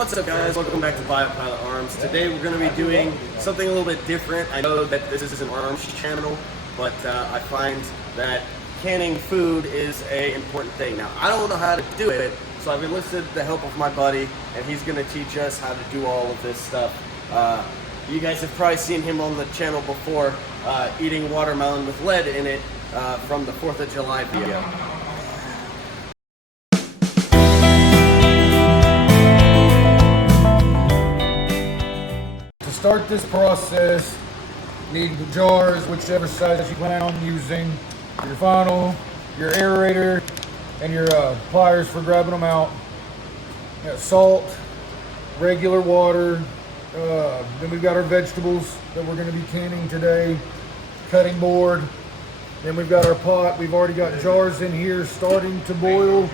What's up, guys? Welcome back to Biopilot Arms. Today we're going to be doing something a little bit different. I know that this is an arms channel, but I find that canning food is an important thing. Now, I don't know how to do it, so I've enlisted the help of my buddy, and he's going to teach us how to do all of this stuff. You guys have probably seen him on the channel before, eating watermelon with lead in it from the 4th of July video. To start this process, you need the jars, whichever size you plan on using, your funnel, your aerator, and your pliers for grabbing them out. You got salt, regular water, then we've got our vegetables that we're going to be canning today, cutting board, then we've got our pot. We've already got jars in here starting to boil.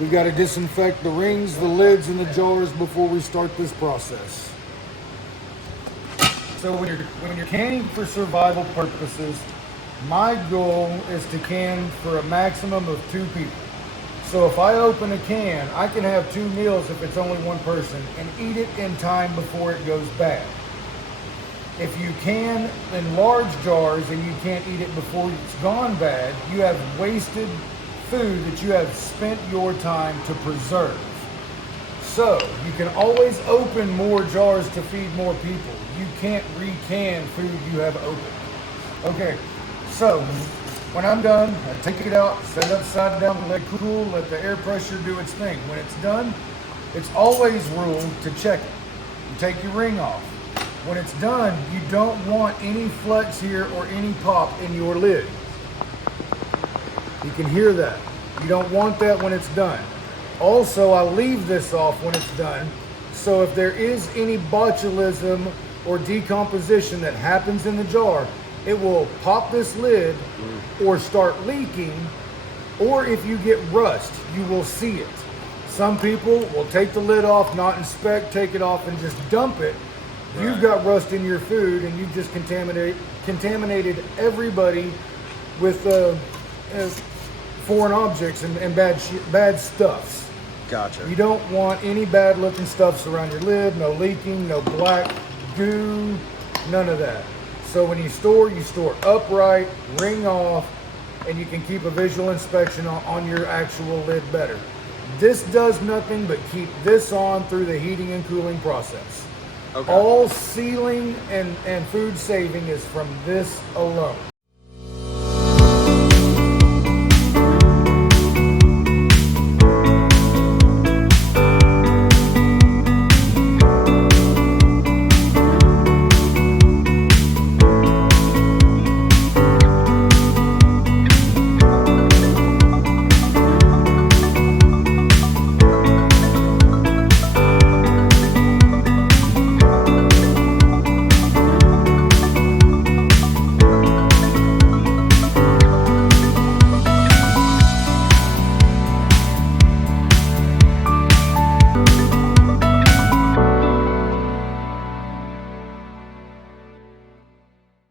We've got to disinfect the rings, the lids, and the jars before we start this process. So when you're canning for survival purposes, my goal is to can for a maximum of 2 people. So if I open a can, I can have 2 meals if it's only 1 person and eat it in time before it goes bad. If you can in large jars and you can't eat it before it's gone bad, you have wasted food that you have spent your time to preserve. So you can always open more jars to feed more people. You can't re-can food you have opened. Okay, so when I'm done, I take it out, set it upside down, let it cool, let the air pressure do its thing. When it's done, it's always ruled to check it. You take your ring off. When it's done, you don't want any flex here or any pop in your lid. You can hear that. You don't want that when it's done. Also, I leave this off when it's done, so if there is any botulism or decomposition that happens in the jar, it will pop this lid or start leaking, or if you get rust, you will see it. Some people will take the lid off, not inspect, take it off, and just dump it. Right. You've got rust in your food, and you've just contaminated everybody with foreign objects and bad stuffs. Gotcha. You don't want any bad looking stuffs around your lid, no leaking, no black goo, none of that. So when you store upright, ring off, and you can keep a visual inspection on your actual lid better. This does nothing but keep this on through the heating and cooling process. Okay. All sealing and food saving is from this alone.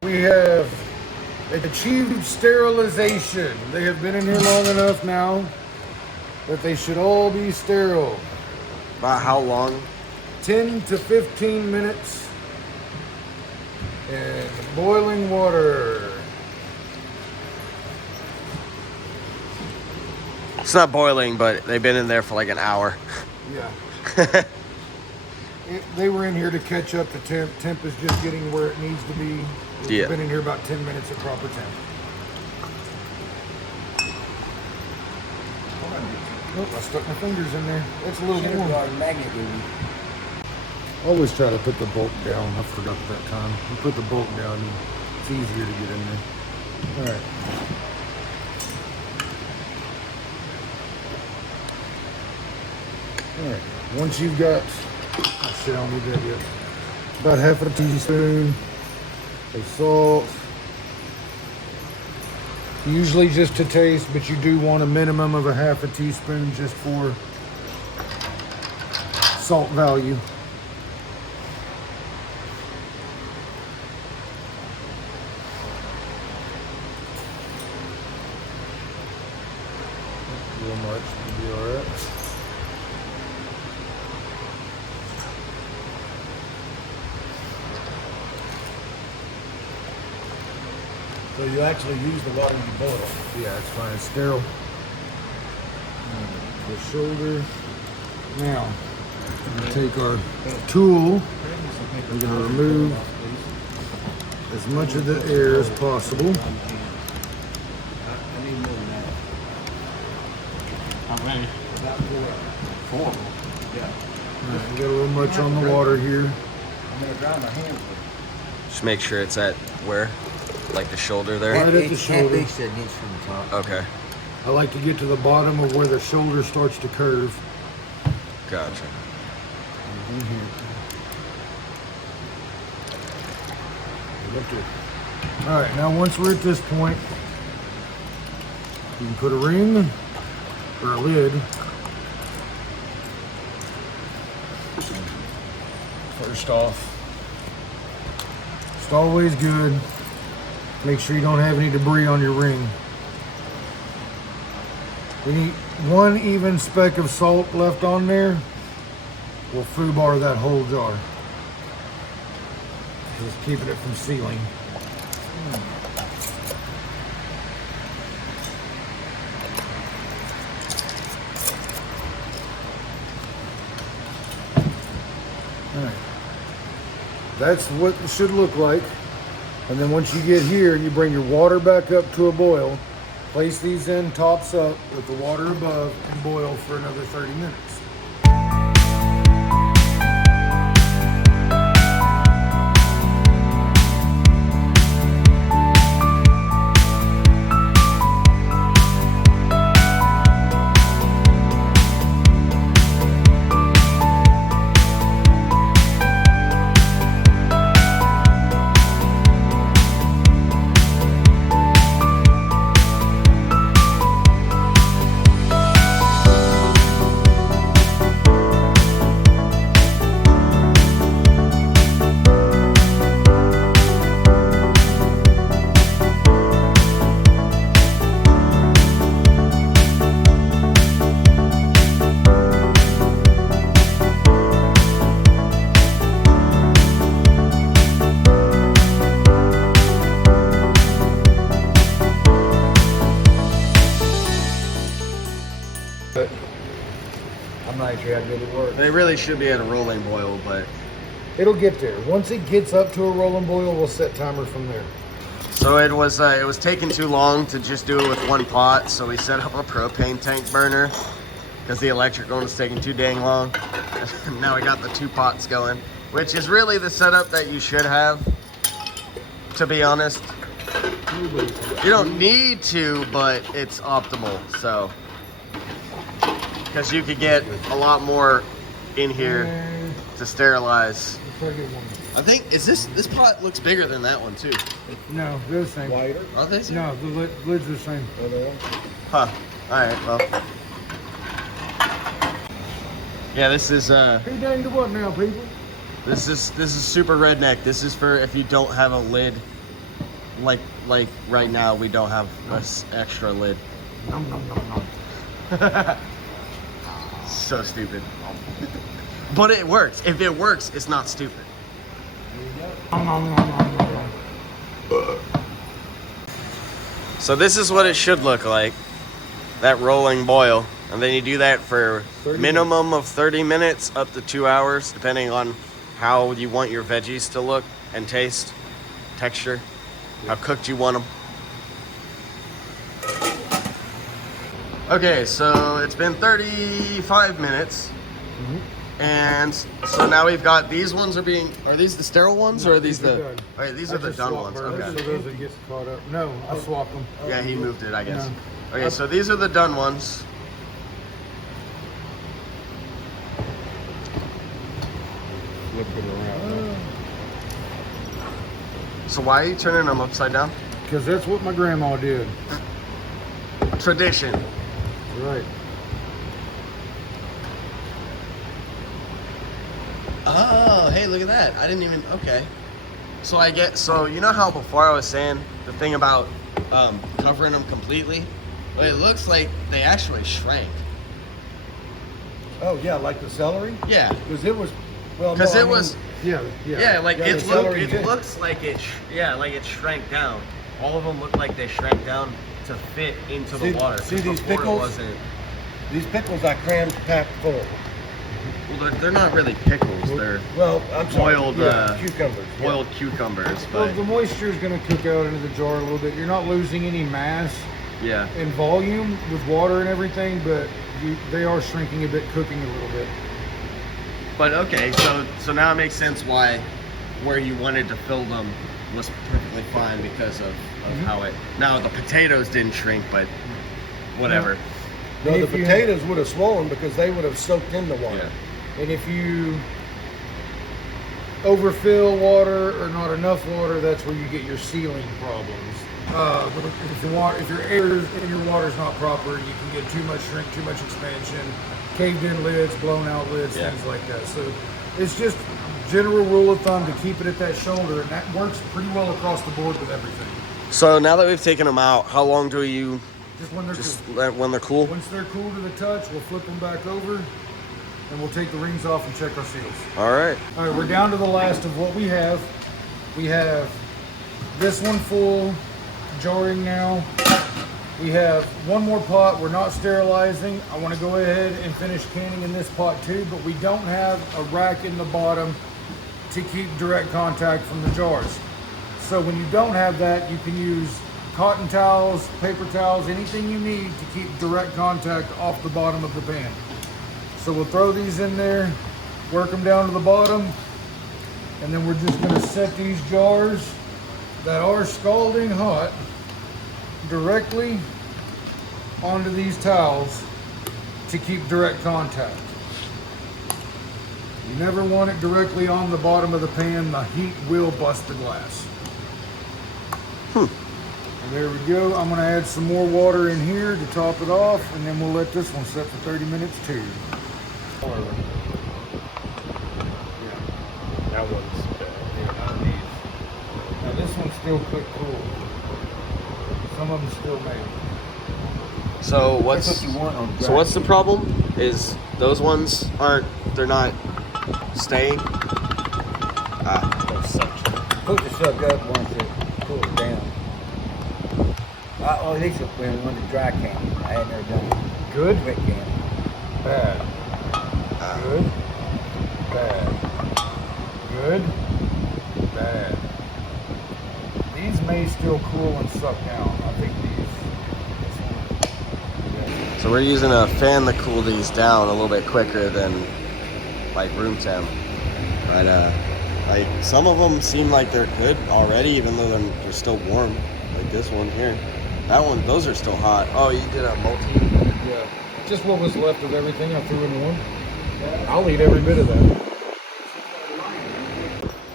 We have achieved sterilization. They have been in here long enough now that they should all be sterile. About how long? 10 to 15 minutes in boiling water. It's not boiling, but they've been in there for like an hour. Yeah. They were in here to catch up to temp. Temp is just getting where it needs to be. We've been in here about 10 minutes at proper temp. Oh, I stuck my fingers in there. It's a little warm. Magnet, baby. Always try to put the bolt down. I forgot that time. You put the bolt down, it's easier to get in there. All right. All right. Once you've got, oh shit, I don't need that yet. About half a teaspoon of salt. Usually just to taste, but you do want a minimum of a half a teaspoon just for salt value. A little much, will be all right. So you actually use the water you boil. Yeah, it's fine. It's sterile. The shoulder. Now, we're gonna take our tool. We're gonna remove as much of the air as possible. I need more than that. How many? About 4. Yeah. All right, we got a little much on the water here. I'm gonna dry my hands with it. Just make sure it's at where? Like the shoulder there? Right at the shoulder. Half an inch from the top. Okay. I like to get to the bottom of where the shoulder starts to curve. Gotcha. All right, now once we're at this point, you can put a ring or a lid. First off, it's always good. Make sure you don't have any debris on your ring. We need one even speck of salt left on there. We'll foobar that whole jar. Just keeping it from sealing. Alright. That's what it should look like. And then once you get here and you bring your water back up to a boil, place these in tops up with the water above and boil for another 30 minutes. I'm not sure how good it works. They really should be at a rolling boil, but It'll get there. Once it gets up to a rolling boil, we'll set timer from there. so it was taking too long to just do it with one pot, so we set up a propane tank burner because the electric one was taking too dang long. Now we got the 2 pots going, which is really the setup that you should have, to be honest. You don't need to, but it's optimal, so. Because you could get a lot more in here to sterilize. I think, this pot looks bigger than that one too. No, they're the same. Wider? Are they? No, the lids are the same. Are they? Huh. Alright, well. Yeah, this is Who dang to what now, people? this is super redneck. This is for if you don't have a lid. Like right now we don't have this extra lid. Nom, nom, nom, nom. So stupid. But it works. If it works, it's not stupid. Nom, nom, nom, nom, nom, nom. So this is what it should look like. That rolling boil. And then you do that for 30 minimum of 30 minutes up to 2 hours, depending on how you want your veggies to look and taste, texture, how cooked you want them. Okay, so it's been 35 minutes. And so now we've got these ones are these the sterile ones, or are these these are the? done. All right, these I are the just done swapped ones. burners, Okay. So those that gets caught up. No, I swapped them. Yeah, he moved it, I guess. No. Okay, so these are the done ones. Flipping around. So why are you turning them upside down? Because that's what my grandma did. Tradition. Right. Oh, hey, look at that. I didn't even, okay. So you know how before I was saying the thing about covering them completely? Well, it looks like they actually shrank. Oh yeah, like the celery? Yeah. Because it was, well, Because no, I it mean, was, Yeah. yeah, like Yeah, it the celery it did. looks like it, like it shrank down. all of them look like they shrank down to fit into the water. See 'Cause these before it pickles? wasn't. These pickles I crammed packed full. Well, they're not really pickles. They're Well, I'm sorry. boiled, cucumbers. yeah. boiled cucumbers. Well, But the moisture is going to cook out into the jar a little bit. You're not losing any mass yeah. and volume with water and everything, but they are shrinking a bit, cooking a little bit. But okay, so now it makes sense why where you wanted to fill them was perfectly fine because of how it. Now the potatoes didn't shrink, but whatever. No, the If you- potatoes would have swollen because they would have soaked in the water. Yeah. And if you overfill water or not enough water, that's where you get your sealing problems. If your air in your water is not proper, you can get too much shrink, too much expansion, caved in lids, blown out lids, Yeah. things like that. So it's just general rule of thumb to keep it at that shoulder, and that works pretty well across the board with everything. So now that we've taken them out, how long do you Just when they're just cool. let when they're cool? Once they're cool to the touch, we'll flip them back over, and we'll take the rings off and check our seals. All right. All right, we're down to the last of what we have. We have this one full, jarring now. We have one more pot. We're not sterilizing. I want to go ahead and finish canning in this pot too, but we don't have a rack in the bottom to keep direct contact from the jars. So when you don't have that, you can use cotton towels, paper towels, anything you need to keep direct contact off the bottom of the pan. So we'll throw these in there, work them down to the bottom, and then we're just going to set these jars that are scalding hot directly onto these towels to keep direct contact. You never want it directly on the bottom of the pan. The heat will bust the glass. And there we go. I'm going to add some more water in here to top it off, and then we'll let this one set for 30 minutes too. That one's Now this one's still cooked cool. Some of them still made. So That's what you want on so what's the problem? Is those ones they're not staying? Put the suck up once it cools down. At least when the dry can. I had never done it. Good? Wet can. Bad. Good. Bad. Good. Bad. These may still cool and suck down. I think these. So we're using a fan to cool these down a little bit quicker than like room temp. But like some of them seem like they're good already, even though they're still warm. Like this one here. That one, those are still hot. Oh, you did a multi. Yeah. Just what was left of everything I threw in one. I'll eat every bit of that.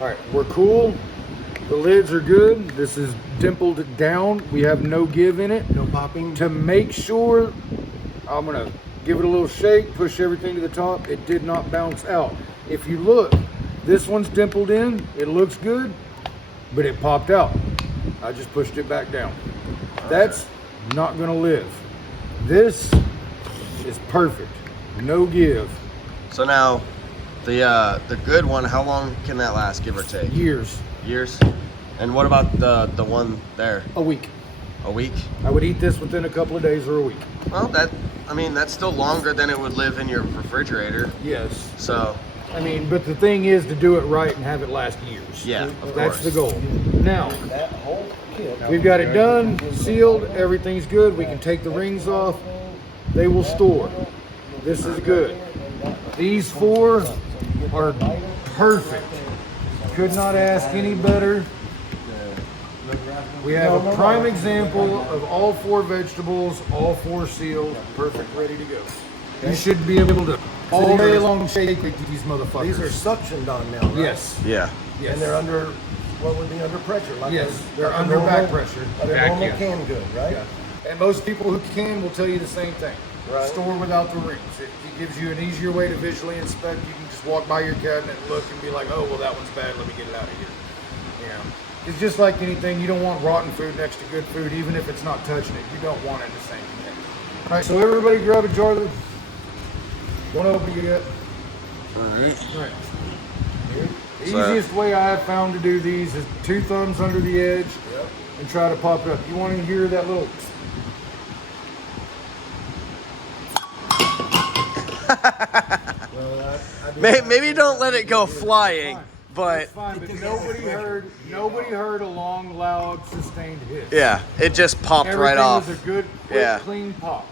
All right, we're cool. The lids are good. This is dimpled down. We have no give in it. No popping. To make sure, I'm gonna give it a little shake, push everything to the top. It did not bounce out. If you look, this one's dimpled in. It looks good, but it popped out. I just pushed it back down. That's not gonna live. This is perfect. No give. So now, the good one, how long can that last, give or take? Years. Years? And what about the one there? A week. A week? I would eat this within a couple of days or a week. Well, that's still longer than it would live in your refrigerator. Yes. So, But the thing is to do it right and have it last years. yeah, of That's course. the goal. Now, That whole kit. we've got it done, sealed, everything's good. We can take the rings off. They will store. This is good. These four are perfect. Could not ask any better. We have a prime example of all four vegetables, all four sealed, perfect, ready to go. You should be able to all day long shake these motherfuckers. These are suctioned on now, right? Yes. Yeah. Yes. And they're under, what would be under pressure? Like Yes, a- they're like a under normal- back pressure. Like a Vacuum. normal can good, right? And most people who can will tell you the same thing. Right. Store without the rings. It gives you an easier way to visually inspect. You can just walk by your cabinet and look and be like, oh, well, that one's bad. Let me get it out of here. It's just like anything. You don't want rotten food next to good food, even if it's not touching it. You don't want it the same thing. All right, so everybody grab a jar. Don't open it yet. All right. All right. The So- easiest way I have found to do these is 2 thumbs under the edge and try to pop it up. You want to hear that little... Maybe don't let it go flying, but It's fine, but nobody heard a long, loud, sustained hiss. yeah, it just popped Everything right off. was a good, quick, Yeah. clean pop.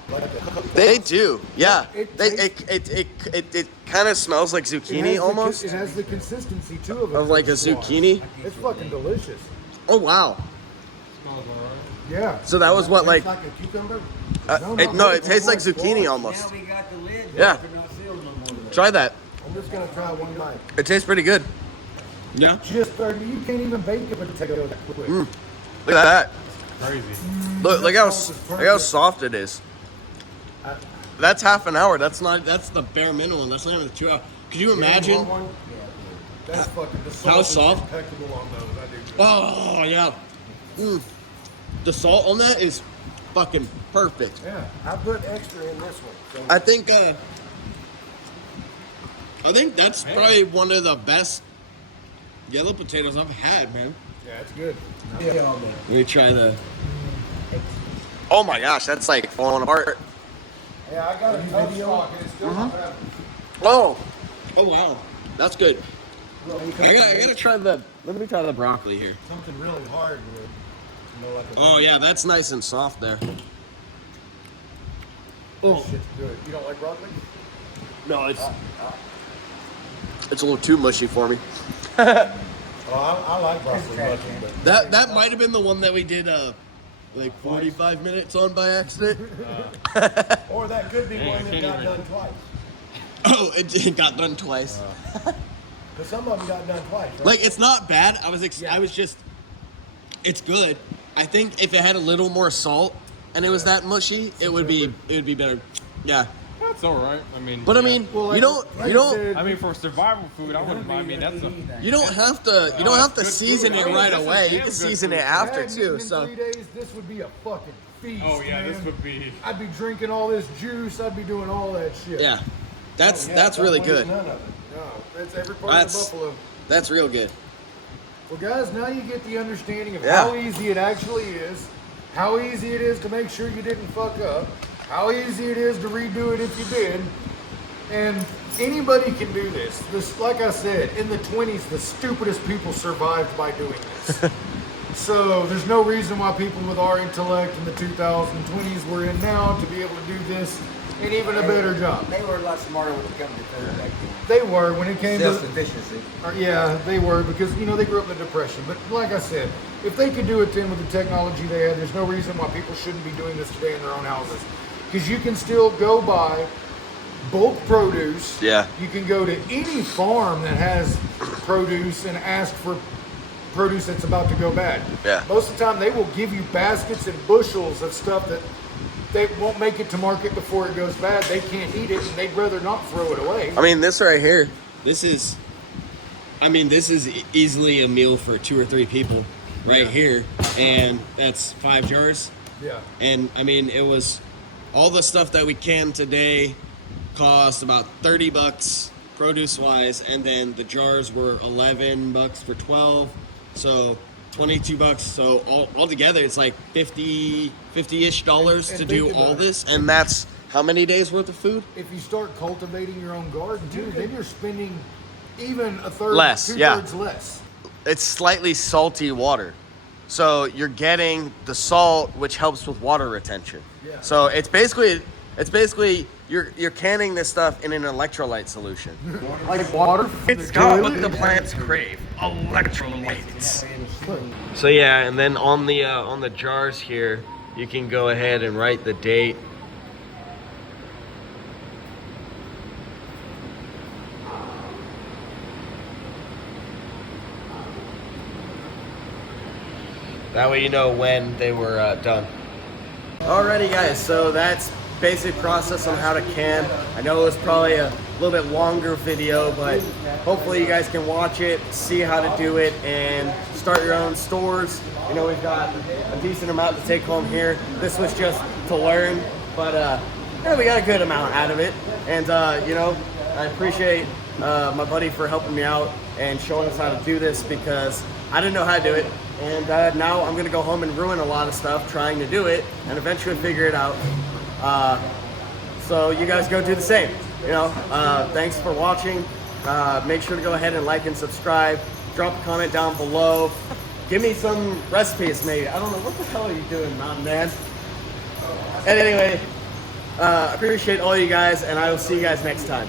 They do, yeah. It It kind of smells like It has zucchini the almost, it has the consistency too of of like a squash. zucchini. It's fucking delicious. Oh wow! Yeah. So that was what like like a cucumber? it tastes like zucchini almost. Now we got the lid. Yeah. They're not sealed no more. Try that. I'm just gonna try one bite. It tastes pretty good. Yeah. Just 30. You can't even bake a potato that quick. Look at that. Crazy. Look how soft it is. That's half an hour. That's the bare minimum. That's not even 2 hours. Could you imagine? That's fucking the How salt is soft? impeccable on those. I do. Oh yeah. The salt on that is fucking perfect. Yeah. I put extra in this one. So I think that's probably one of the best yellow potatoes I've had, man. Yeah, it's good. yeah. Let me try the. Oh my gosh, that's like falling apart. Yeah, I got a tough stock and it's still not bad. Oh wow, that's good. I gotta try the. Let me try the broccoli here. Something really hard with it. You know, like a Oh yeah, that's nice and soft there. Oh, shit's good. You don't like broccoli? No, it's a little too mushy for me. Oh, I like broccoli much, but That might have been the one that we did like 45 minutes on by accident. or that could be Yeah, one I that can't got even- done twice. Oh, it got done twice. Because some of them got done twice, right? Like it's not bad. I was just. It's good. I think if it had a little more salt and it was that mushy, it would be better. Yeah. That's all right. I mean, But I yeah. mean, Well, you don't I mean, for survival food, I wouldn't mind. I mean, that's a. you don't have to good season food. it I mean, right this is away. You damn can good season food. it after If I hadn't too. eaten in So 3 days, this would be a fucking feast. Oh yeah, man. this would be. I'd be drinking all this juice. I'd be doing all that shit. yeah, that's Yeah, that's really don't waste good. None of it. No, it's every part That's- of the buffalo. That's real good. Well, guys, now you get the understanding of Yeah. how easy it actually is, how easy it is to make sure you didn't fuck up, how easy it is to redo it if you did, and anybody can do this. This, like I said, in the 20s, the stupidest people survived by doing this. So there's no reason why people with our intellect in the 2020s were in now to be able to do this and even a better job. They were a lot smarter when it came to food back then. They were when it came to. Self-sufficiency. Yeah, they were because they grew up in the Depression. But like I said, if they could do it then with the technology they had, there's no reason why people shouldn't be doing this today in their own houses. Because you can still go buy bulk produce. Yeah. You can go to any farm that has produce and ask for produce that's about to go bad. Yeah. Most of the time, they will give you baskets and bushels of stuff that they won't make it to market before it goes bad. They can't eat it, and they'd rather not throw it away. I mean, this right here, this is easily a meal for 2 or 3 people right here. And that's 5 jars. Yeah. And I mean, it was all the stuff that we can today cost about $30 produce wise. And then the jars were $11 for 12. So $22. So all together, it's like $50-ish dollars And to do think all about this. And that's how many days worth of food? If you start cultivating your own garden too, then you're spending even a third, Less, 2/3 less. It's slightly salty water. So you're getting the salt, which helps with water retention. Yeah. So it's basically you're canning this stuff in an electrolyte solution. Like water. It's got what the plants crave, electrolytes. So yeah, and then on the jars here, you can go ahead and write the date. That way you know when they were done. Alrighty guys, so that's basic process on how to can. I know it was probably a little bit longer video, but hopefully you guys can watch it, see how to do it, and start your own stores. You know, we've got a decent amount to take home here. This was just to learn, but yeah, we got a good amount out of it. And you know, I appreciate my buddy for helping me out and showing us how to do this because I didn't know how to do it. And now I'm gonna go home and ruin a lot of stuff trying to do it, and eventually figure it out. So you guys go do the same. You know, thanks for watching. Make sure to go ahead and like and subscribe. Drop a comment down below. Give me some recipes, maybe. I don't know, what the hell are you doing, Mountain Man? And anyway, appreciate all you guys, and I will see you guys next time.